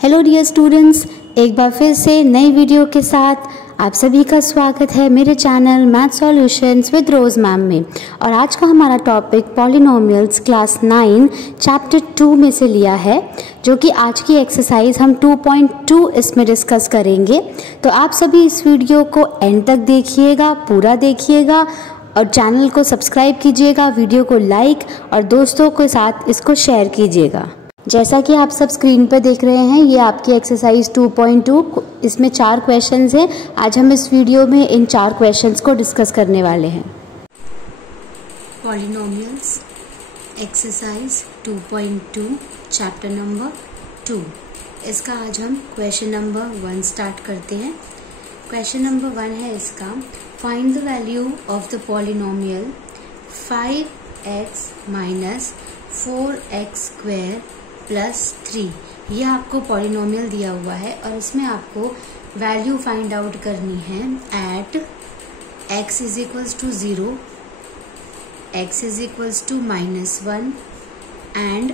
Hello dear students, एक बार फिर से नई वीडियो के साथ आप सभी का स्वागत है मेरे channel math solutions with Rose ma'am में। और आज का हमारा टॉपिक पॉलिनोमियल्स क्लास 9 चैप्टर 2 में से लिया है, जो कि आज की एक्सरसाइज हम 2.2 इसमें डिस्कस करेंगे। तो आप सभी इस वीडियो को एंड तक देखिएगा, पूरा देखिएगा और चैनल को सब्सक्राइब कीजिएगा, वीडियो को लाइक और दोस्तों के साथ इसको शेयर कीजिएगा। जैसा कि आप सब स्क्रीन पर देख रहे हैं, ये आपकी एक्सरसाइज 2.2, इसमें 4 क्वेश्चंस हैं। आज हम इस वीडियो में इन 4 क्वेश्चंस को डिस्कस करने वाले हैं। पॉलिनोमियल्स एक्सरसाइज 2.2 चैप्टर नंबर 2, इसका आज हम क्वेश्चन नंबर 1 स्टार्ट करते हैं। क्वेश्चन नंबर 1 है इसका, find the value of the polynomial 5x minus 4x square plus 3। यह आपको पॉलिनोमियल दिया हुआ है और इसमें आपको वैल्यू फाइंड आउट करनी है at x is equals to 0, x is equals to -1 and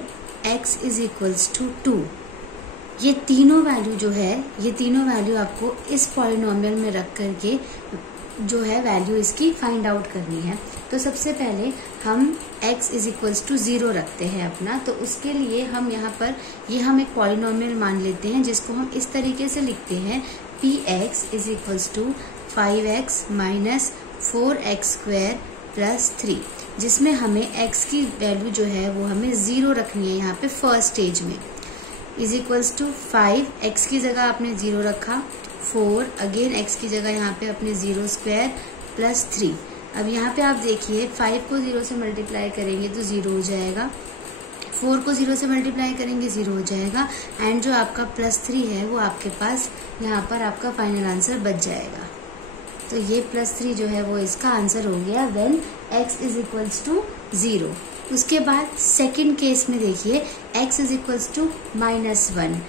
x is equals to 2। ये तीनों वैल्यू जो है, ये तीनों वैल्यू आपको इस पॉलिनोमियल में रख करके जो है वैल्यू इसकी फाइंड आउट करनी है। तो सबसे पहले हम x इज इक्वल्स टू 0 रखते हैं अपना। तो उसके लिए हम यहाँ पर ये हम एक पॉलिनोमियल मान लेते हैं, जिसको हम इस तरीके से लिखते हैं px is equals to 5x minus 4x square plus 3, जिसमें हमें x की वैल्यू जो है वो हमें 0 रखनी है यहाँ पे फर्स्ट स्टेज में। इज इक्वल्स टू 5, x की जगह आपने 0 रखा, 4 अगेन x की जगह यहाँ पे अपने 0 स्क्वायर प्लस 3। अब यहाँ पे आप देखिए 5 को 0 से मल्टीप्लाई करेंगे तो 0 हो जाएगा, 4 को 0 से मल्टीप्लाई करेंगे 0 हो जाएगा, एंड जो आपका प्लस 3 है वो आपके पास यहाँ पर आपका फाइनल आंसर बच जाएगा। तो ये प्लस 3 जो है वो इसका आंसर हो गया when x is equals to 0। उसके बाद सेकेंड केस में देखिए x इज इक्वल्स टू -1,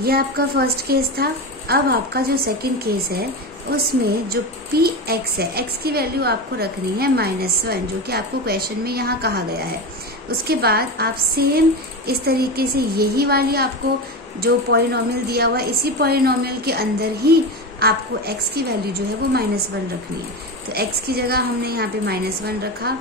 ये आपका फर्स्ट केस था। अब आपका जो सेकंड केस है उसमें जो px है, x की वैल्यू आपको रखनी है -1, जो कि आपको क्वेश्चन में यहाँ कहा गया है। उसके बाद आप सेम इस तरीके से यही वाली आपको जो पॉलिनोमियल दिया हुआ है, इसी पॉलिनोमियल के अंदर ही आपको x की वैल्यू जो है वो -1 रखनी है। तो x की जगह हमने यहाँ पे -1 रखा।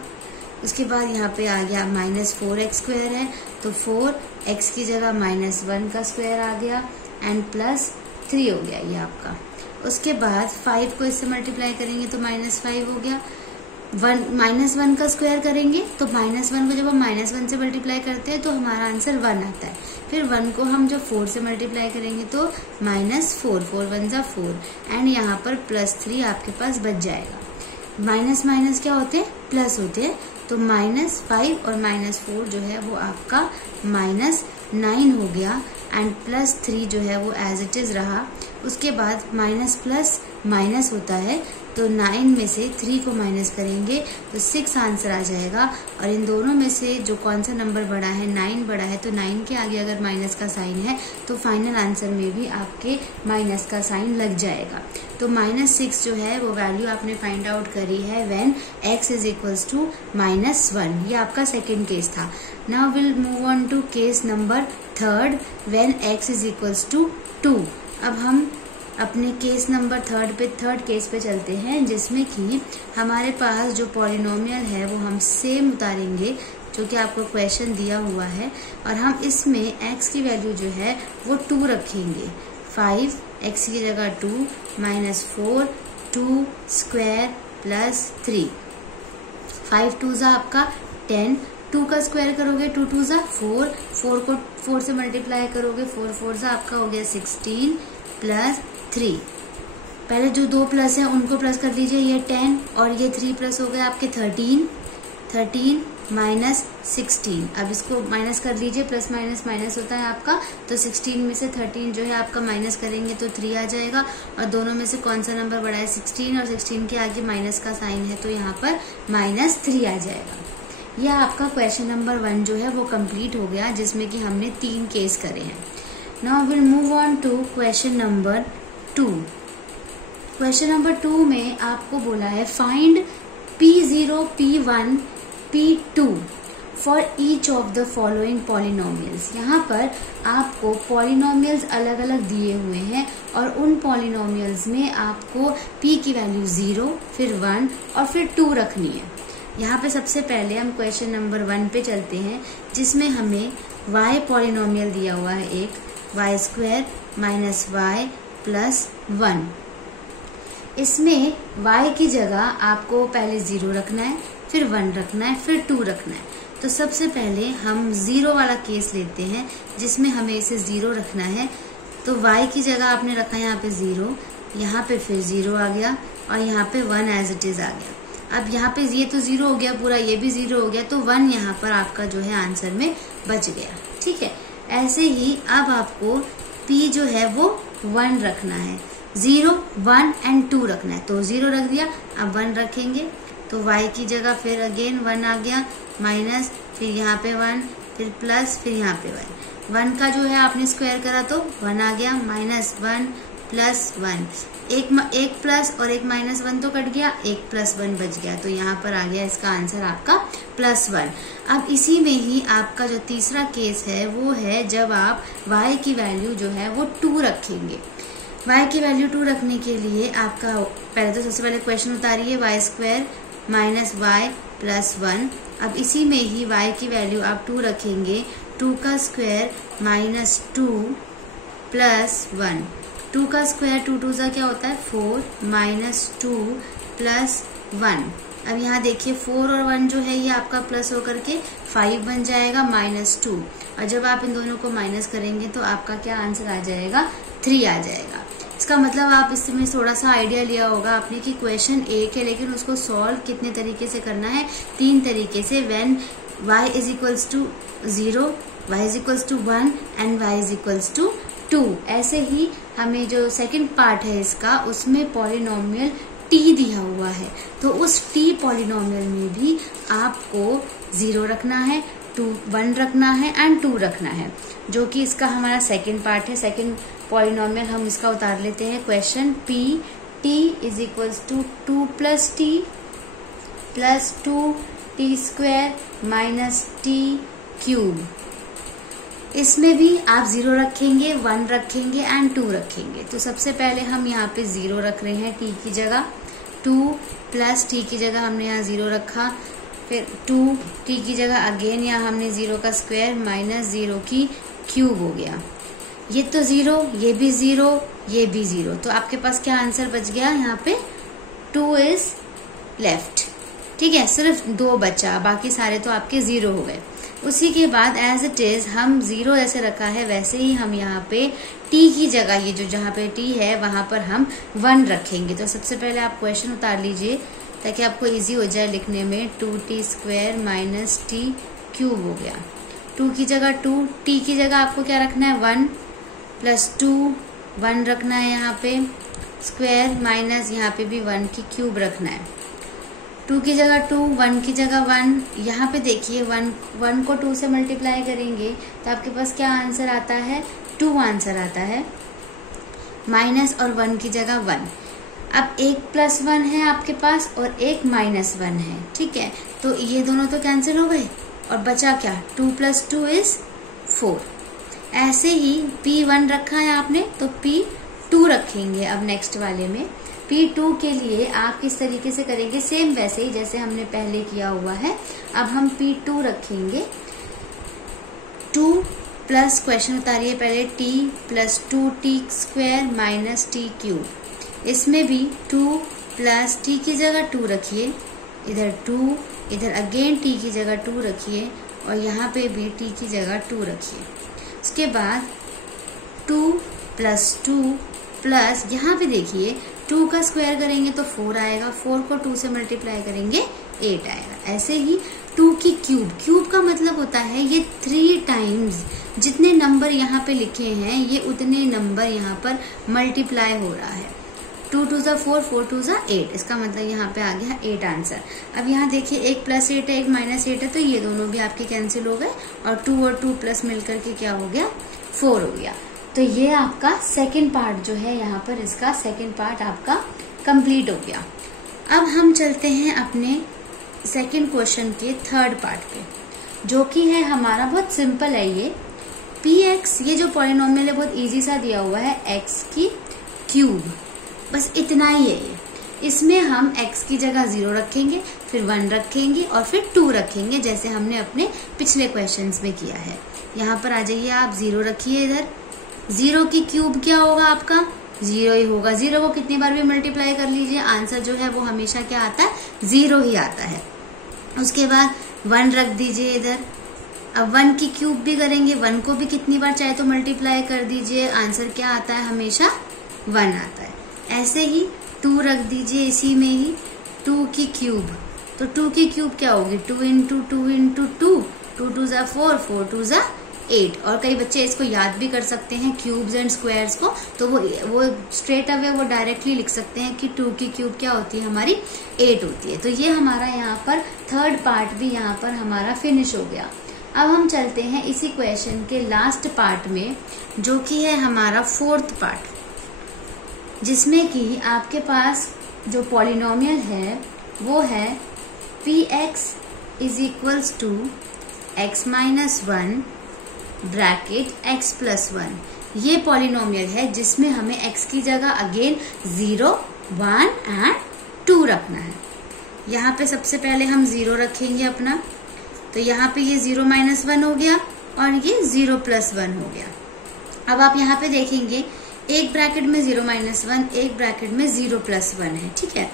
उसके बाद यहाँ पे आ गया -4x स्क्वायर है, तो 4x की जगह -1 का स्क्वायर आ गया एंड प्लस 3 हो गया ये आपका। उसके बाद 5 को इससे मल्टीप्लाई करेंगे तो -5 हो गया। -1 का स्क्वायर करेंगे तो -1 को जब हम -1 से मल्टीप्लाई करते हैं तो हमारा आंसर 1 आता है। फिर 1 को हम जब 4 से मल्टीप्लाई करेंगे तो -4, 4 1 जा 4 एंड यहाँ पर +3 आपके पास बच जाएगा। माइनस माइनस क्या होते हैं, प्लस होते हैं। तो -5 और -4 जो है वो आपका -9 हो गया एंड +3 जो है वो एज इट इज रहा। उसके बाद माइनस प्लस माइनस होता है, तो 9 में से 3 को माइनस करेंगे तो 6 आंसर आ जाएगा। और इन दोनों में से जो कौन सा नंबर बड़ा है, 9 बड़ा है, तो 9 के आगे अगर माइनस का साइन है तो फाइनल आंसर में भी आपके माइनस का साइन लग जाएगा। तो -6 जो है वो वैल्यू आपने फाइंड आउट करी है when x is equals to -1। ये आपका सेकेंड केस था। Now will move on to case number 3 when x is equals to 2। अब हम अपने केस नंबर 3 केस पे चलते हैं, जिसमें कि हमारे पास जो पॉलिनोमियल है वो हम सेम उतारेंगे जो कि आपको क्वेश्चन दिया हुआ है, और हम इसमें x की वैल्यू जो है वो 2 रखेंगे। 5 x की जगह 2 -4 2 स्क्वायर प्लस 3। 5 2 जा आपका 10, 2 का स्क्वायर करोगे 2 2 जा 4, 4 को 4 से मल्टीप्लाई करोगे 4 4 जा आपका हो गया 16 प्लस 3। पहले जो 2 प्लस है उनको प्लस कर लीजिए, ये 10 और ये 3 प्लस हो गया आपके 13 माइनस 16। अब इसको माइनस कर लीजिए, प्लस माइनस माइनस होता है आपका, तो 16 में से 13 जो है आपका माइनस करेंगे तो 3 आ जाएगा। और दोनों में से कौन सा नंबर बड़ा है, 16, और 16 के आगे माइनस का साइन है तो यहाँ पर -3 आ जाएगा। यह आपका क्वेश्चन नंबर 1 जो है वो कंप्लीट हो गया, जिसमें कि हमने 3 केस करे हैं। Now will move on to question number 2। Question number 2 में आपको बोला है find P0, P1, P2 for each of the following polynomials. यहाँ पर आपको पॉलिनोमियल्स अलग अलग दिए हुए हैं और उन पॉलिनोमियल्स में आपको p की वैल्यू 0, फिर 1 और फिर 2 रखनी है। यहाँ पे सबसे पहले हम क्वेश्चन नंबर 1 पे चलते हैं, जिसमें हमें y पॉलिनोमियल दिया हुआ है एक, y² माइनस y प्लस 1। इसमें y की जगह आपको पहले 0 रखना है, फिर 1 रखना है, फिर 2 रखना है। तो सबसे पहले हम 0 वाला केस लेते हैं, जिसमें हमें इसे 0 रखना है। तो y की जगह आपने रखा है यहाँ पे 0, यहाँ पे फिर 0 आ गया और यहाँ पे 1 एज इट इज आ गया। अब यहाँ पे ये तो 0 हो गया पूरा, ये भी 0 हो गया, तो 1 यहाँ पर आपका जो है आंसर में बच गया। ठीक है, ऐसे ही अब आपको p जो है वो 1 रखना है, 0, 1 एंड 2 रखना है। तो 0 रख दिया, अब 1 रखेंगे तो y की जगह फिर अगेन 1 आ गया, माइनस, फिर यहाँ पे 1, फिर प्लस, फिर यहाँ पे 1 का जो है आपने स्क्वायर करा तो 1 आ गया, माइनस 1 प्लस 1, एक प्लस और एक माइनस 1 तो कट गया, एक प्लस 1 बच गया। तो यहाँ पर आ गया इसका आंसर आपका +1। अब इसी में ही आपका जो तीसरा केस है वो है जब आप y की वैल्यू जो है वो 2 रखेंगे। y की वैल्यू 2 रखने के लिए आपका पहले तो सबसे पहले क्वेश्चन उतारिए, y² माइनस y प्लस 1। अब इसी में ही y की वैल्यू आप 2 रखेंगे, 2 का स्क्वायर माइनस 2 प्लस 1। 2 का स्क्वायर 2 2 सा क्या होता है 4 माइनस 2 प्लस 1। अब यहाँ देखिए 4 और 1 जो है ये आपका प्लस होकर के 5 बन जाएगा, माइनस 2। और जब आप इन दोनों को माइनस करेंगे तो आपका क्या आंसर आ जाएगा, 3 आ जाएगा। इसका मतलब आप इसमें थोड़ा सा आइडिया लिया होगा आपने कि क्वेश्चन एक है, लेकिन उसको सॉल्व कितने तरीके से करना है, 3 तरीके से। When y is equals to 0, y is equals to 1 and y is equals to 2। ऐसे ही हमें जो सेकंड पार्ट है इसका, उसमें पॉलिनोमियल t दिया हुआ है, तो उस t पॉलिनोमियल में भी आपको 0 रखना है, 1 रखना है एंड 2 रखना है, जो कि इसका हमारा सेकंड पार्ट है। सेकंड पॉलिनोमियल हम इसका उतार लेते हैं question p t is equals to 2 plus t plus 2t² minus t cube. इसमें भी आप 0 रखेंगे, 1 रखेंगे एंड 2 रखेंगे। तो सबसे पहले हम यहाँ पे 0 रख रहे हैं t की जगह, 2 प्लस t की जगह हमने यहाँ 0 रखा, फिर 2t की जगह अगेन यहाँ हमने 0 का स्क्वायर माइनस 0 की क्यूब हो गया। ये तो 0, ये भी 0, ये भी 0, तो आपके पास क्या आंसर बच गया, यहाँ पे 2 इज लेफ्ट। ठीक है, सिर्फ 2 बचा, बाकी सारे तो आपके 0 हो गए। उसी के बाद एज इट इज हम 0 ऐसे रखा है, वैसे ही हम यहाँ पे t की जगह, ये जो जहाँ पे t है वहां पर हम 1 रखेंगे। तो सबसे पहले आप क्वेश्चन उतार लीजिए ताकि आपको इजी हो जाए लिखने में। 2t² माइनस t क्यूब हो गया, 2 की जगह 2, t की जगह आपको क्या रखना है 1 प्लस 2, 1 रखना है यहाँ पे स्क्वायर, माइनस यहाँ पे भी 1 की क्यूब रखना है। 2 की जगह 2, 1 की जगह 1। यहाँ पे देखिए 1 को 2 से मल्टीप्लाई करेंगे तो आपके पास क्या आंसर आता है, 2 आंसर आता है, माइनस और 1 की जगह 1। अब एक प्लस 1 है आपके पास और एक माइनस 1 है। ठीक है, तो ये दोनों तो कैंसिल हो गए और बचा क्या, 2 प्लस 2 इज 4। ऐसे ही p1 रखा है आपने तो p2 रखेंगे। अब नेक्स्ट वाले में p2 के लिए आप किस तरीके से करेंगे, सेम वैसे ही जैसे हमने पहले किया हुआ है। अब हम p2 रखेंगे, 2 प्लस क्वेश्चन उतारिए पहले, t plus 2t² minus t cube. इसमें भी 2 प्लस t की जगह 2 रखिए, इधर 2, इधर अगेन t की जगह 2 रखिए और यहाँ पे भी t की जगह 2 रखिए। उसके बाद 2 प्लस 2 प्लस यहाँ पे देखिए 2 का स्क्वायर करेंगे तो 4 आएगा, 4 को 2 से मल्टीप्लाई करेंगे 8 आएगा। ऐसे ही 2 की क्यूब, क्यूब का मतलब होता है ये 3 टाइम्स जितने नंबर यहाँ पे लिखे हैं ये उतने नंबर यहाँ पर मल्टीप्लाई हो रहा है। 2 2 सा 4, 4 2 सा 8, इसका मतलब यहाँ पे आ गया 8 आंसर। अब यहाँ देखिए एक प्लस 8 है, एक माइनस 8 है, तो ये दोनों भी आपके कैंसिल हो गए और 2 और 2 प्लस मिलकर के क्या हो गया, 4 हो गया। तो ये आपका सेकंड पार्ट जो है यहाँ पर, इसका सेकंड पार्ट आपका कंप्लीट हो गया। अब हम चलते हैं अपने सेकंड क्वेश्चन के थर्ड पार्ट पे। जो कि है हमारा बहुत सिंपल है ये px, ये जो पॉलिनोमियल है बहुत इजी सा दिया हुआ है x की क्यूब, बस इतना ही है ये। इसमें हम x की जगह 0 रखेंगे, फिर 1 रखेंगे और फिर 2 रखेंगे, जैसे हमने अपने पिछले क्वेश्चंस में किया है। यहाँ पर आ जाइए आप, 0 रखिए इधर। 0 की क्यूब क्या होगा आपका? 0 ही होगा। 0 को कितनी बार भी मल्टीप्लाई कर लीजिए, आंसर जो है वो हमेशा क्या आता है? 0 ही आता है। उसके बाद 1 रख दीजिए इधर। अब 1 की क्यूब भी करेंगे, 1 को भी कितनी बार चाहे तो मल्टीप्लाई कर दीजिए, आंसर क्या आता है? हमेशा 1 आता है। ऐसे ही 2 रख दीजिए इसी में ही, 2 की क्यूब, तो 2 की क्यूब क्या होगी? 2 इंटू 2 इंटू 2, 2 2 जा 4, 4 2 जा 8। और कई बच्चे इसको याद भी कर सकते हैं क्यूब्स एंड स्क्वायर्स को, तो वो स्ट्रेट अवे वो डायरेक्टली लिख सकते हैं कि 2 की क्यूब क्या होती है? हमारी 8 होती है। तो ये हमारा यहाँ पर थर्ड पार्ट भी यहाँ पर हमारा फिनिश हो गया। अब हम चलते हैं इसी क्वेश्चन के लास्ट पार्ट में, जो कि है हमारा फोर्थ पार्ट, जिसमें कि आपके पास जो पॉलिनोमियल है वो है px is equals to x minus 1 bracket x plus 1। ये पॉलिनोमियल है जिसमें हमें x की जगह अगेन 0, 1 एंड 2 रखना है। यहाँ पे सबसे पहले हम 0 रखेंगे अपना, तो यहाँ पे ये 0 माइनस 1 हो गया और ये 0 प्लस 1 हो गया। अब आप यहाँ पे देखेंगे एक ब्रैकेट में 0 माइनस 1, एक ब्रैकेट में 0 प्लस 1 है, ठीक है।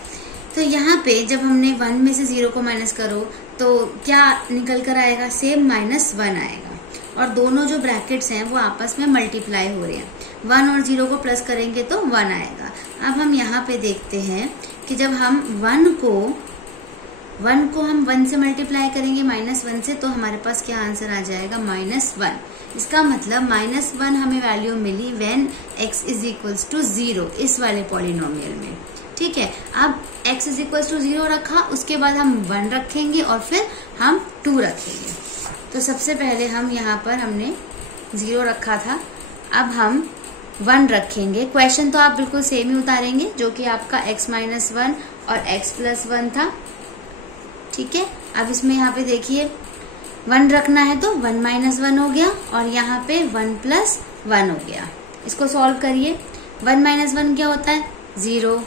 तो यहाँ पे जब हमने 1 में से 0 को माइनस करो तो क्या निकल कर आएगा? सेम -1 आएगा। और दोनों जो ब्रैकेट्स हैं वो आपस में मल्टीप्लाई हो रहे हैं, 1 और 0 को प्लस करेंगे तो 1 आएगा। अब हम यहाँ पे देखते हैं कि जब हम 1 को हम 1 से मल्टीप्लाई करेंगे -1 से, तो हमारे पास क्या आंसर आ जाएगा? -1। इसका मतलब -1 हमें वैल्यू मिली when x is equals to 0, इस वाले पॉलिनोमियल में, ठीक है। अब x इज इक्वल्स टू 0 रखा, उसके बाद हम 1 रखेंगे और फिर हम 2 रखेंगे। तो सबसे पहले हम यहाँ पर हमने 0 रखा था, अब हम 1 रखेंगे। क्वेश्चन तो आप बिल्कुल सेम ही उतारेंगे, जो कि आपका x माइनस 1 और x प्लस 1 था, ठीक है। अब इसमें यहाँ पे देखिए 1 रखना है तो 1 माइनस 1 हो गया और यहाँ पे 1 प्लस 1 हो गया। इसको सॉल्व करिए। 1 माइनस 1 क्या होता है? 0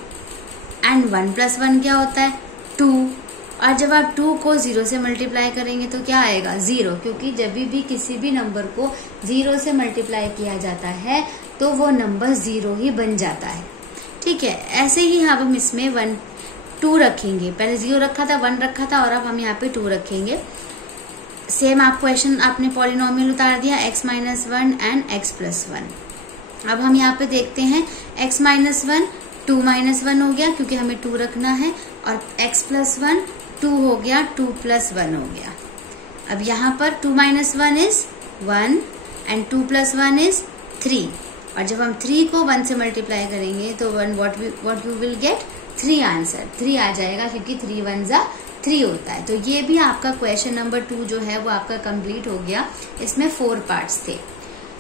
एंड 1 प्लस 1 क्या होता है? 2। और जब आप 2 को 0 से मल्टीप्लाई करेंगे तो क्या आएगा? 0, क्योंकि जब भी किसी भी नंबर को 0 से मल्टीप्लाई किया जाता है तो वो नंबर 0 ही बन जाता है, ठीक है। ऐसे ही हम इसमें 2 रखेंगे। पहले 0 रखा था, 1 रखा था और अब हम यहाँ पे 2 रखेंगे। सेम आप क्वेश्चन आपने पॉलिनोमियल उतार दिया, x minus 1 and x plus 1। अब हम यहाँ पे देखते हैं x माइनस 1 2 माइनस 1 हो गया, क्योंकि हमें 2 रखना है, और x प्लस 1 2 हो गया, 2 प्लस 1 हो गया। अब यहाँ पर 2 minus 1 is 1 and 2 plus 1 is 3। और जब हम 3 को 1 से मल्टीप्लाई करेंगे तो what you will get? 3 answer 3 आ जाएगा, क्योंकि 3 1 जा 3 होता है। तो ये भी आपका क्वेश्चन नंबर 2 जो है वो आपका कंप्लीट हो गया। इसमें 4 पार्ट्स थे।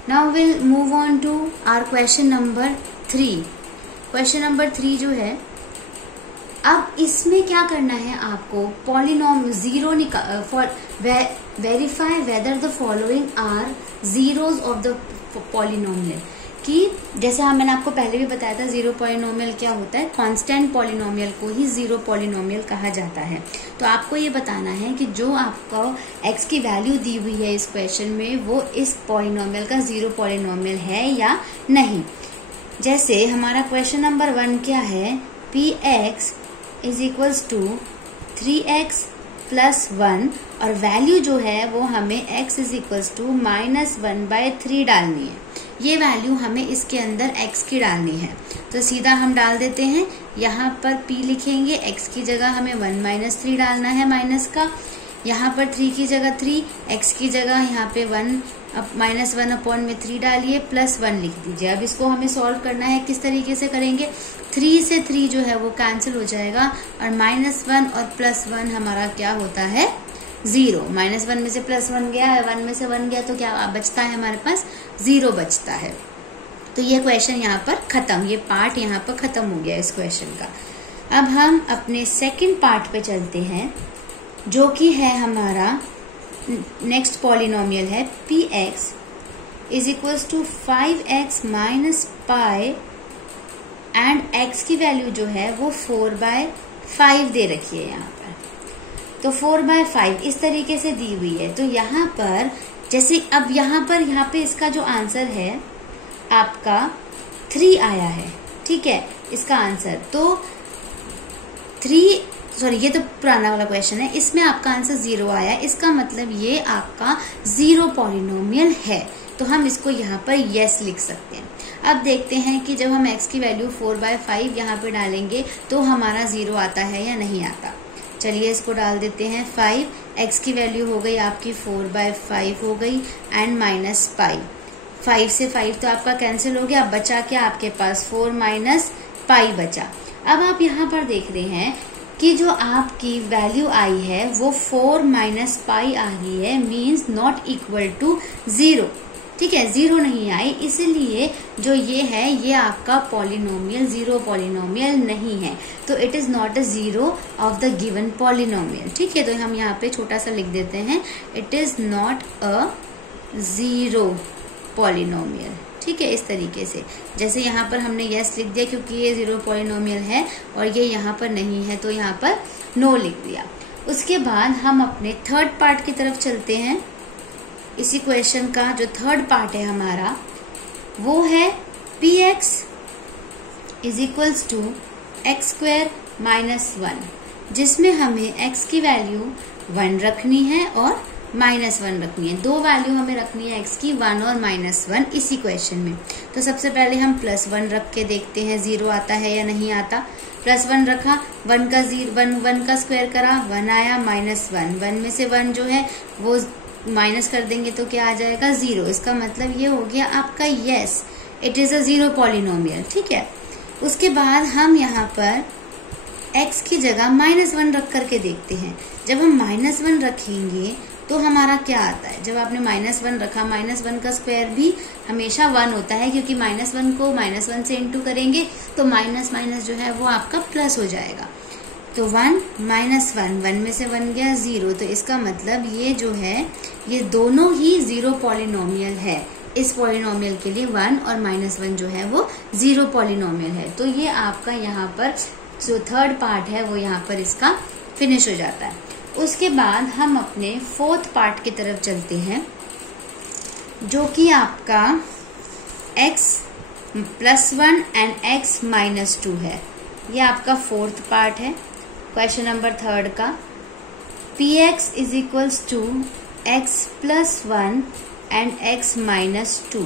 Now will move on to our question number 3। Question number 3 जो है, अब इसमें क्या करना है आपको? Polynomial 0 for verify whether the following are zeros of the polynomial, कि जैसे मैंने आपको पहले भी बताया था 0 पॉलिनोमियल क्या होता है। कांस्टेंट पॉलिनोमियल को ही 0 पॉलिनोमियल कहा जाता है। तो आपको ये बताना है कि जो आपको x की वैल्यू दी हुई है इस क्वेश्चन में, वो इस पॉलिनोमियल का 0 पॉलिनोमियल है या नहीं। जैसे हमारा क्वेश्चन नंबर 1 क्या है? px is equals to 3x plus 1, और वैल्यू जो है वो हमें x इज इक्वल्स टू -1/3 डालनी है। ये वैल्यू हमें इसके अंदर x की डालनी है, तो सीधा हम डाल देते हैं। यहाँ पर p लिखेंगे, x की जगह हमें 1 - 3 डालना है माइनस का। यहाँ पर 3 की जगह 3, x की जगह यहाँ पे -1/3 डालिए, प्लस 1 लिख दीजिए। अब इसको हमें सॉल्व करना है, किस तरीके से करेंगे? 3 से 3 जो है वो कैंसिल हो जाएगा, और -1 और +1 हमारा क्या होता है? 0। -1 में से +1 गया है, 1 में से 1 गया, तो क्या बचता है? हमारे पास 0 बचता है। तो ये क्वेश्चन यहाँ पर खत्म, ये पार्ट यहाँ पर खत्म हो गया इस क्वेश्चन का। अब हम अपने सेकंड पार्ट पे चलते हैं, जो कि है हमारा नेक्स्ट पॉलिनोमियल है px is equals to 5x minus pi and x की वैल्यू जो है वो 4/5 दे रखी है यहाँ पर। तो 4/5 इस तरीके से दी हुई है। तो यहाँ पर जैसे अब यहाँ पे इसका जो आंसर है आपका 3 आया है, ठीक है इसका आंसर। तो 3 सॉरी ये तो पुराना वाला क्वेश्चन है, इसमें आपका आंसर 0 आया, इसका मतलब ये आपका 0 पॉलिनोमियल है। तो हम इसको यहाँ पर यस लिख सकते हैं। अब देखते हैं कि जब हम x की वैल्यू 4/5 यहाँ पे डालेंगे तो हमारा 0 आता है या नहीं आता। चलिए इसको डाल देते हैं 5, x की वैल्यू हो गई आपकी 4/5 हो गई एंड माइनस पाई। 5 से 5 तो आपका कैंसिल हो गया, बचा क्या आपके पास 4 माइनस पाई बचा। अब आप यहाँ पर देख रहे हैं कि जो आपकी वैल्यू आई है वो 4 माइनस पाई आ रही है, मीन्स नॉट इक्वल टू 0, ठीक है 0 नहीं आई, इसलिए जो ये है ये आपका पॉलिनोमियल 0 पॉलिनोमियल नहीं है। तो it is not a 0 of the given polynomial, ठीक है। तो हम यहाँ पे छोटा सा लिख देते हैं, it is not a 0 polynomial, ठीक है इस तरीके से। जैसे यहाँ पर हमने यस लिख दिया क्योंकि ये 0 पॉलिनोमियल है और ये यहाँ पर नहीं है, तो यहाँ पर नो लिख दिया। उसके बाद हम अपने थर्ड पार्ट की तरफ चलते हैं। इसी क्वेश्चन का जो थर्ड पार्ट है हमारा वो है px is equals to x square minus 1, जिसमें हमें x की वैल्यू 1 रखनी है और -1 रखनी है। 2 वैल्यू हमें रखनी है x की, 1 और -1 इसी क्वेश्चन में। तो सबसे पहले हम +1 रख के देखते हैं 0 आता है या नहीं आता। +1 रखा, 1 का स्क्वायर करा, 1 आया, -1, 1 में से 1 जो है वो माइनस कर देंगे तो क्या आ जाएगा 0। इसका मतलब ये हो गया आपका yes it is a 0 polynomial, ठीक है। उसके बाद हम यहाँ पर x की जगह -1 रख करके देखते हैं। जब हम -1 रखेंगे तो हमारा क्या आता है, जब आपने -1 रखा, -1 का स्क्वायर भी हमेशा 1 होता है क्योंकि -1 को -1 से इंटू करेंगे तो माइनस जो है वो आपका प्लस हो जाएगा। तो 1 -1, 1 में से 1 गया 0। तो इसका मतलब ये जो है ये दोनों ही 0 पॉलिनोमियल है। इस पॉलिनोमियल के लिए 1 और -1 जो है वो 0 पॉलिनोमियल है। तो ये आपका यहाँ पर जो थर्ड पार्ट है वो यहाँ पर इसका फिनिश हो जाता है। उसके बाद हम अपने फोर्थ पार्ट की तरफ चलते हैं जो कि आपका x +1 एंड x -2 है। ये आपका फोर्थ पार्ट है क्वेश्चन नंबर 3 का। px is equals to x +1 and x -2।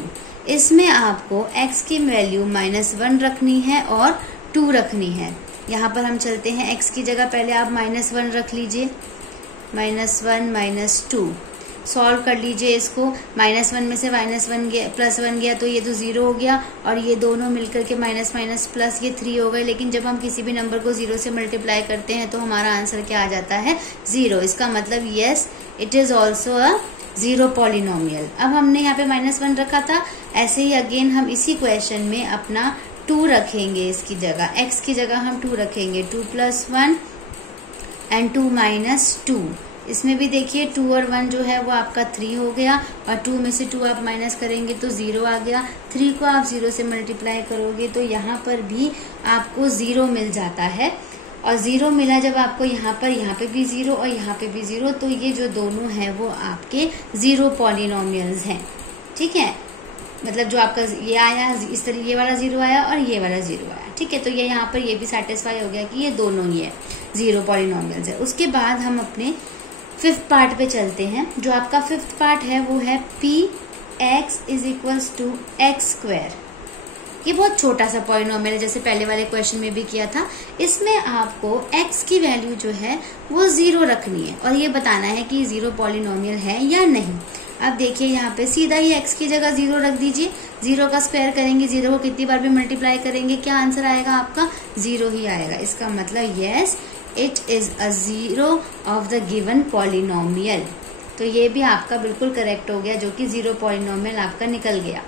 इसमें आपको x की वैल्यू -1 रखनी है और 2 रखनी है। यहाँ पर हम चलते हैं, x की जगह पहले आप -1 रख लीजिए, -1 -2 सॉल्व कर लीजिए इसको। -1 में से -1 गया, +1 गया तो ये तो 0 हो गया और ये दोनों मिलकर के माइनस प्लस ये 3 हो गए। लेकिन जब हम किसी भी नंबर को 0 से मल्टीप्लाई करते हैं तो हमारा आंसर क्या आ जाता है 0। इसका मतलब yes it is also a 0 polynomial. अब हमने यहाँ पे -1 रखा था, ऐसे ही अगेन हम इसी क्वेश्चन में अपना 2 रखेंगे इसकी जगह, x की जगह हम 2 रखेंगे, 2 + 1 एंड 2 - 2। इसमें भी देखिए 2 और 1 जो है वो आपका 3 हो गया और 2 में से 2 आप माइनस करेंगे तो 0 आ गया। 3 को आप 0 से मल्टीप्लाई करोगे तो यहाँ पर भी आपको 0 मिल जाता है और 0 मिला जब आपको यहाँ पे भी 0 और यहाँ पे भी 0, तो ये जो दोनों हैं वो आपके 0 पॉलिनोमियल्स हैं, ठीक है। मतलब जो आपका ये आया इस तरह, ये वाला 0 आया और ये वाला 0 आया, ठीक है। तो ये यहाँ पर ये भी सेटिस्फाई हो गया कि ये दोनों ही है 0 पॉलिनोमियल्स है। उसके बाद हम अपने 5th पार्ट पे चलते हैं। जो आपका 5th पार्ट है वो है px is equals to x²। ये बहुत छोटा सा पॉलिनोमियल है, जैसे पहले वाले क्वेश्चन में भी किया था। इसमें आपको x की वैल्यू जो है वो 0 रखनी है और ये बताना है कि 0 पॉलिनोमियल है या नहीं। अब देखिए यहाँ पे सीधा ही x की जगह 0 रख दीजिए, 0 का स्क्वायर करेंगे, 0 को कितनी बार भी मल्टीप्लाई करेंगे, क्या आंसर आएगा आपका 0 ही आएगा। इसका मतलब yes it is a 0 of the given polynomial. तो ये भी आपका बिल्कुल करेक्ट हो गया, जो कि 0 पॉलिनोमियल आपका निकल गया।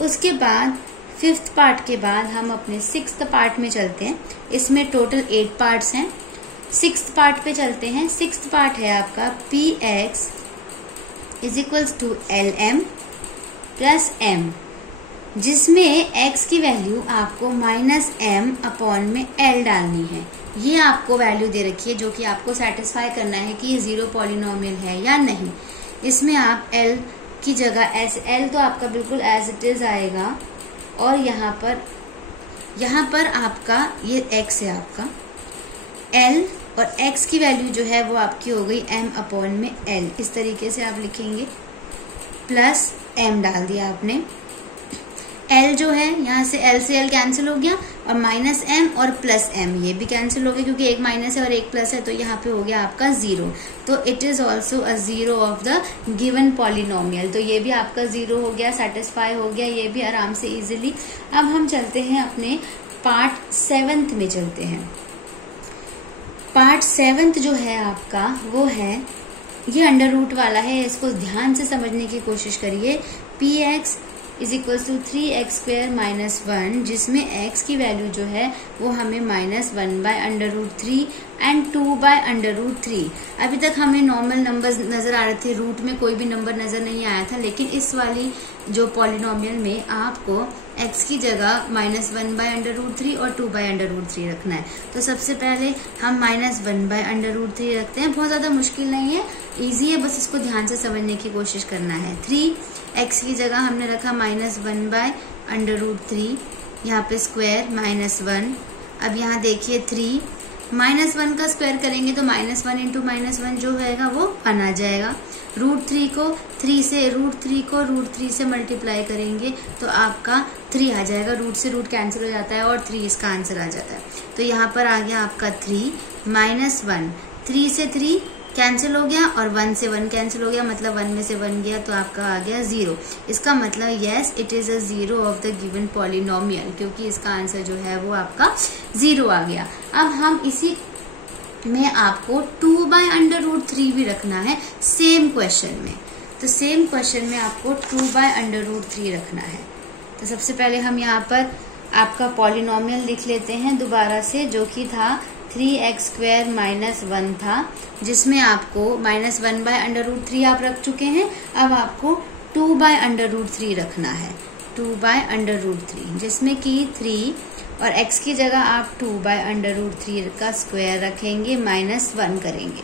उसके बाद 5th पार्ट के बाद हम अपने 6th पार्ट में चलते हैं। इसमें टोटल 8 पार्ट्स हैं। 6th पार्ट पे चलते हैं। 6th पार्ट है आपका px is equals to LM plus M, जिसमें x की वैल्यू आपको -m अपॉन में L डालनी है। ये आपको वैल्यू दे रखी है जो कि आपको सेटिस्फाई करना है कि ये जीरो पॉलिनोमियल है या नहीं। इसमें आप L की जगह L तो आपका बिल्कुल एज इट इज आएगा, और यहाँ पर आपका ये x है आपका L, और x की वैल्यू जो है वो आपकी हो गई m अपॉन में L। इस तरीके से आप लिखेंगे, प्लस m डाल दिया आपने। L जो है यहाँ से L से L कैंसिल हो गया, और -m और प्लस m ये भी कैंसिल हो गया क्योंकि एक माइनस है और एक प्लस है, तो यहाँ पे हो गया आपका 0। तो it is also a zero of the given polynomial. तो ये भी आपका 0 हो गया, सेटिस्फाई हो गया, ये भी आराम से इजीली। अब हम चलते हैं अपने पार्ट 7 में चलते हैं। पार्ट 7 जो है आपका वो है, ये अंडर रूट वाला है, इसको ध्यान से समझने की कोशिश करिए। px is equal to 3x² -1, जिसमें x की वैल्यू जो है वो हमें -1/√3 एंड 2/√3। अभी तक हमें नॉर्मल नंबर्स नजर आ रहे थे, रूट में कोई भी नंबर नजर नहीं आया था, लेकिन इस वाली जो पॉलिनोमियल में आपको x की जगह -1/√3 और 2/√3 रखना है। तो सबसे पहले हम -1/√3 रखते हैं। बहुत ज्यादा मुश्किल नहीं है, इजी है, बस इसको ध्यान से समझने की कोशिश करना है। 3x की जगह हमने रखा -1/√3, यहाँ पे स्क्वायर -1। अब यहाँ देखिए 3 -1 का स्क्वायर करेंगे तो -1 इंटू -1 जो रहेगा वो 1 आ जाएगा। √3 को 3 से मल्टीप्लाई करेंगे तो आपका 3 आ जाएगा। रूट से रूट कैंसिल हो जाता है और 3 इसका आंसर आ जाता है। तो यहाँ पर आ गया आपका 3 -1, 3 से 3 कैंसिल हो गया और 1 से 1 कैंसिल हो गया, मतलब 1 में से 1 गया तो आपका आ गया 0। इसका मतलब yes it is a zero of the given polynomial, क्योंकि इसका आंसर जो है वो आपका 0 आ गया। अब हम इसी में आपको 2/√3 भी रखना है सेम क्वेश्चन में। तो सेम क्वेश्चन में आपको 2/√3 रखना है। तो सबसे पहले हम यहाँ पर आपका पॉलिनोमियल लिख लेते हैं दोबारा से, जो कि था 3x² -1 था, जिसमें आपको -1/√3 आप रख चुके हैं। अब आपको 2/√3 रखना है, 2/√3, जिसमें कि 3 और x की जगह आप 2/√3 का स्क्वायर रखेंगे, -1 करेंगे।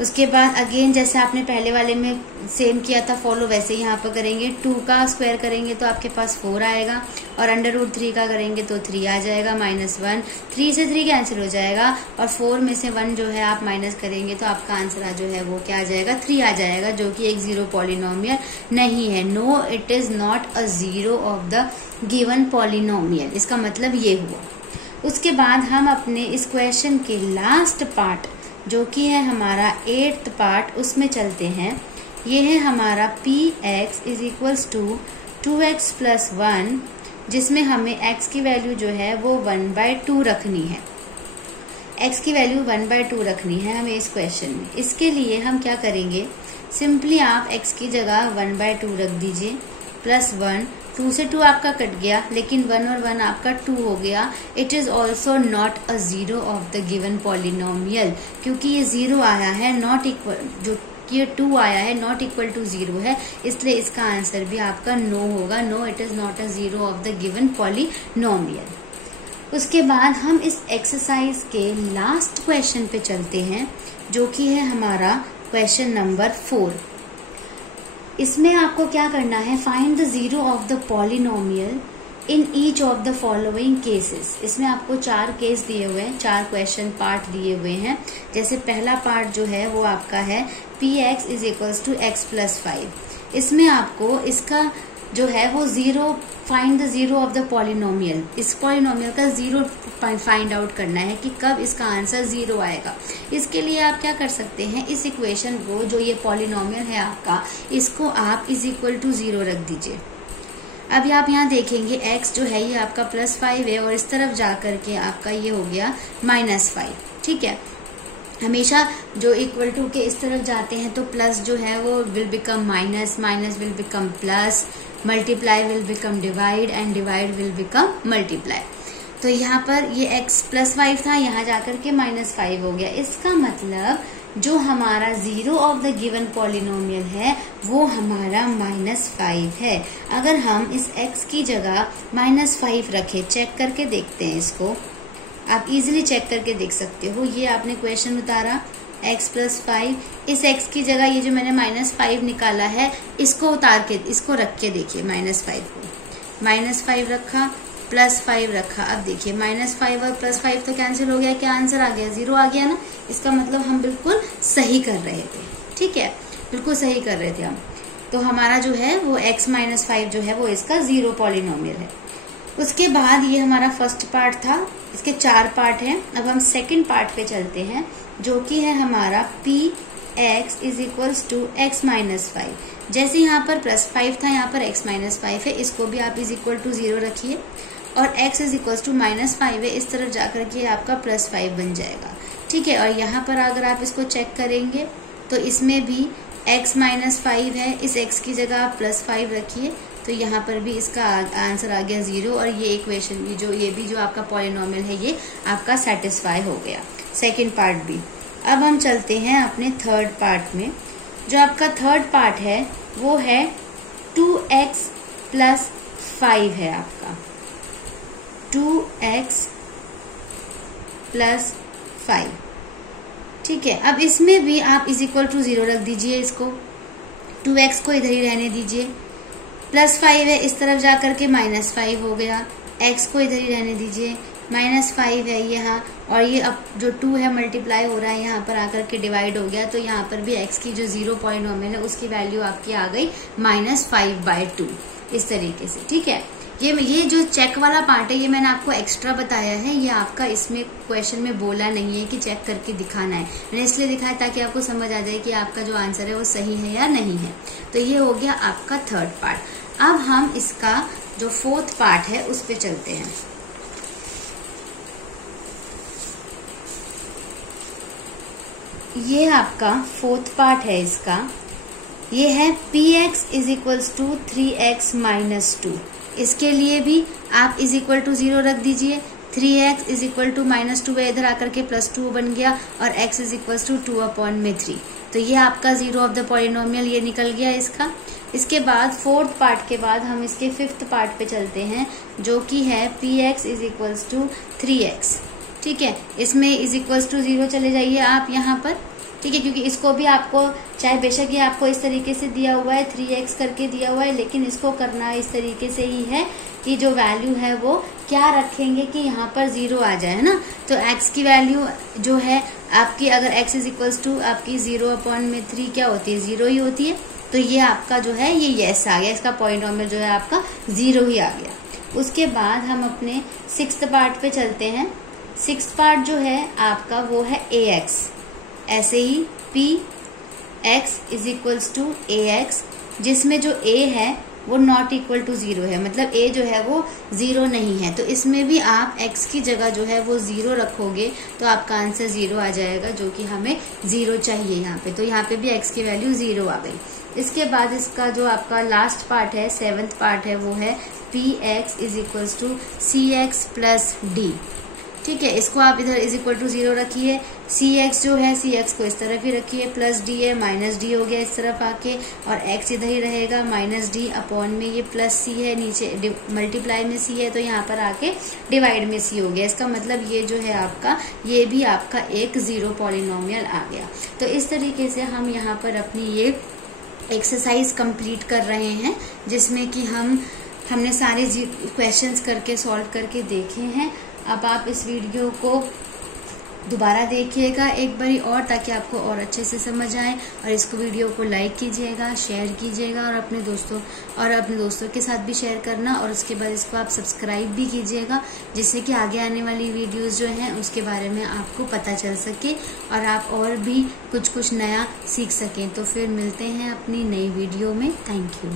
उसके बाद अगेन जैसे आपने पहले वाले में सेम किया था फॉलो, वैसे यहाँ पर करेंगे। 2 का स्क्वायर करेंगे तो आपके पास 4 आएगा, और √3 का करेंगे तो 3 आ जाएगा, -1। 3 से 3 कैंसिल हो जाएगा, और 4 में से 1 जो है आप माइनस करेंगे तो आपका आंसर जो है वो क्या आ जाएगा, 3 आ जाएगा, जो कि एक जीरो पॉलिनोमियल नहीं है। No, it is not a zero of the given polynomial. इसका मतलब ये हुआ। उसके बाद हम अपने इस क्वेश्चन के लास्ट पार्ट, जो कि है हमारा 8th पार्ट, उसमें चलते हैं। ये है हमारा px is equals to 2x + 1, जिसमें हमें x की वैल्यू जो है वो 1/2 रखनी है। x की वैल्यू 1/2 रखनी है हमें इस क्वेश्चन में। इसके लिए हम क्या करेंगे, सिंपली आप x की जगह 1/2 रख दीजिए, +1। 2 से 2 आपका कट गया, लेकिन 1 और 1 आपका 2 हो गया। It is also not a zero of the given polynomial, क्योंकि ये 0 आया है, नॉट इक्वल, जो ये 2 आया है नॉट इक्वल टू 0 है, इसलिए इसका आंसर भी आपका नो होगा। No, it is not a zero of the given polynomial. उसके बाद हम इस एक्सरसाइज के लास्ट क्वेश्चन पे चलते हैं, जो कि है हमारा क्वेश्चन नंबर 4। इसमें आपको क्या करना है, find the zero of the polynomial in each of the following cases. इसमें आपको 4 केस दिए हुए हैं, 4 क्वेश्चन पार्ट दिए हुए हैं। जैसे पहला पार्ट जो है वो आपका है px is equals to x + 5। इसमें आपको इसका जो है वो zero, find the zero of the polynomial, इस पॉलिनोमियल का जीरो फाइंड आउट करना है कि कब इसका आंसर 0 आएगा। इसके लिए आप क्या कर सकते हैं, इस इक्वेशन को, जो ये पॉलिनोमियल है आपका, इसको आप इज इक्वल टू 0 रख दीजिए। अभी आप यहाँ देखेंगे x जो है ये आपका +5 है, और इस तरफ जा करके आपका ये हो गया -5। ठीक है, हमेशा जो इक्वल टू के इस तरफ जाते हैं तो प्लस जो है वो will become minus, minus will become plus, multiply will become divide, and divide will become multiply. तो यहाँ पर ये x +5 था, यहाँ जाकर के -5 हो गया। इसका मतलब जो हमारा zero of the given polynomial है वो हमारा -5 है। अगर हम इस x की जगह -5 रखें, चेक करके देखते हैं इसको, आप इजीली चेक करके देख सकते हो। ये आपने क्वेश्चन उतारा x + 5, इस x की जगह ये जो मैंने -5 निकाला है इसको उतार के, इसको रख के देखिए, -5 को -5 रखा, +5 रखा। अब देखिए -5 और +5 तो कैंसिल हो गया, क्या आंसर आ गया? 0 आ गया ना। इसका मतलब हम बिल्कुल सही कर रहे थे, ठीक है, बिल्कुल सही कर रहे थे हम। तो हमारा जो है वो x - 5 जो है वो इसका 0 पॉलिनोमियल है। उसके बाद ये हमारा फर्स्ट पार्ट था, इसके 4 पार्ट हैं। अब हम सेकंड पार्ट पे चलते हैं, जो कि है हमारा px = x - 5। जैसे यहाँ पर +5 था, यहाँ पर x - 5 है, इसको भी आप = 0 रखिए, और x = -5 है, इस तरफ जाकर के आपका +5 बन जाएगा, ठीक है। और यहाँ पर अगर आप इसको चेक करेंगे तो इसमें भी x - 5 है, इस x की जगह आप +5 रखिए, तो यहाँ पर भी इसका आंसर आ गया 0। और ये इक्वेशन भी जो आपका पॉलिनोमियल है ये आपका सेटिस्फाई हो गया, सेकंड पार्ट भी। अब हम चलते हैं अपने थर्ड पार्ट में। जो आपका थर्ड पार्ट है वो है 2x + 5 है आपका, 2x + 5, ठीक है। अब इसमें भी आप = 0 रख दीजिए, इसको 2x को इधर ही रहने दीजिए, +5 है, इस तरफ जाकर के -5 हो गया, x को इधर ही रहने दीजिए, -5 है यहाँ, और ये अब जो 2 है मल्टीप्लाई हो रहा है, यहाँ पर आकर के डिवाइड हो गया, तो यहाँ पर भी x की जो 0 पॉलिनोमियल है उसकी वैल्यू आपकी आ गई -5/2, इस तरीके से, ठीक है। ये जो चेक वाला पार्ट है ये मैंने आपको एक्स्ट्रा बताया है, ये आपका इसमें क्वेश्चन में बोला नहीं है कि चेक करके दिखाना है, मैंने इसलिए दिखाया ताकि आपको समझ आ जाए कि आपका जो आंसर है वो सही है या नहीं है। तो ये हो गया आपका थर्ड पार्ट। अब हम इसका जो फोर्थ पार्ट है उस पे चलते हैं। ये आपका फोर्थ पार्ट है इसका, ये है px = 3x - 2। इसके लिए भी आप = 0 रख दीजिए, 3x = -2 है, इधर आकर के +2 बन गया, और x = 2/3। तो ये आपका 0 ऑफ द पॉलिनोमियल ये निकल गया इसका। इसके बाद फोर्थ पार्ट के बाद हम इसके फिफ्थ पार्ट पे चलते हैं, जो कि है px = 3x, ठीक है। इसमें = 0 चले जाइए आप यहाँ पर, ठीक है, क्योंकि इसको भी आपको, चाहे बेशक ये आपको इस तरीके से दिया हुआ है, 3x करके दिया हुआ है, लेकिन इसको करना इस तरीके से ही है कि जो वैल्यू है वो क्या रखेंगे कि यहाँ पर 0 आ जाए, है ना। तो x की वैल्यू जो है आपकी, अगर x = आपकी 0/3 क्या होती है? 0 ही होती है। तो ये आपका जो है ये यस आ गया, इसका पॉलिनोमियल जो है आपका 0 ही आ गया। उसके बाद हम अपने सिक्स्थ पार्ट पे चलते हैं। सिक्स्थ पार्ट जो है आपका वो है ax, ऐसे ही px = ax, जिसमें जो a है वो ≠ 0 है, मतलब a जो है वो 0 नहीं है। तो इसमें भी आप x की जगह जो है वो 0 रखोगे तो आपका आंसर 0 आ जाएगा, जो कि हमें 0 चाहिए यहाँ पे। तो यहाँ पे भी x की वैल्यू 0 आ गई। इसके बाद इसका जो आपका लास्ट पार्ट है, सेवेंथ पार्ट है, वो है px = cx + d, ठीक है। इसको आप इधर = 0 रखिए, cx जो है cx को इस तरफ ही रखिए, +d है, -d हो गया इस तरफ आके, और x इधर ही रहेगा, -d/, में ये +c है, नीचे मल्टीप्लाई में c है, तो यहाँ पर आके डिवाइड में c हो गया। इसका मतलब ये जो है आपका, ये भी आपका एक 0 पॉलिनोमियल आ गया। तो इस तरीके से हम यहाँ पर अपनी ये एक्सरसाइज कंप्लीट कर रहे हैं, जिसमें कि हमने सारे क्वेश्चंस करके सॉल्व करके देखे हैं। अब आप इस वीडियो को दोबारा देखिएगा एक बारी और, ताकि आपको और अच्छे से समझ आए, और इसको वीडियो को लाइक कीजिएगा, शेयर कीजिएगा, और अपने दोस्तों के साथ भी शेयर करना। और उसके बाद इसको आप सब्सक्राइब भी कीजिएगा, जिससे कि आगे आने वाली वीडियोस जो हैं उसके बारे में आपको पता चल सके और आप और भी कुछ नया सीख सकें। तो फिर मिलते हैं अपनी नई वीडियो में। Thank you.